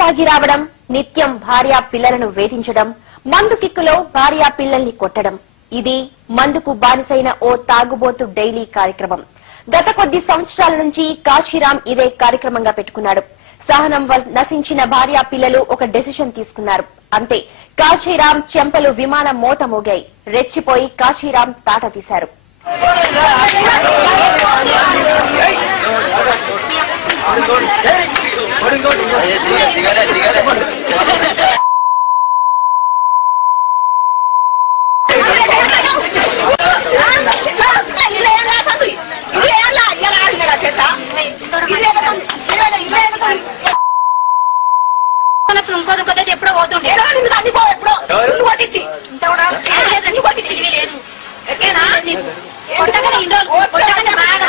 తాగి రావడం, నిత్యం భార్యా పిల్లలను వేధించడం, మందు కిక్కులో భార్యా పిల్లల్ని కొట్టడం, ఇది మందుకు బానిసైన ఓ తాగుబోతు డైలీ కార్యక్రమం. గత కొద్ది సంవత్సరాల నుంచి కాశీరాం ఇదే కార్యక్రమంగా పెట్టుకున్నాడు. సహనం నశించిన భార్యా పిల్లలు ఒక డెసిషన్ తీసుకున్నారు. అంతే, కాశీరాం చెంపలు విమానం మోత మోగాయి. రెచ్చిపోయి కాశీరాం తాట తీశారు. ఎప్పుడో పోతుండే కొట్టించి ఇంత కూడా కొట్టించి లేదు కొట్టగానే ఇన్ని రోజులు కొట్టగానే బాగా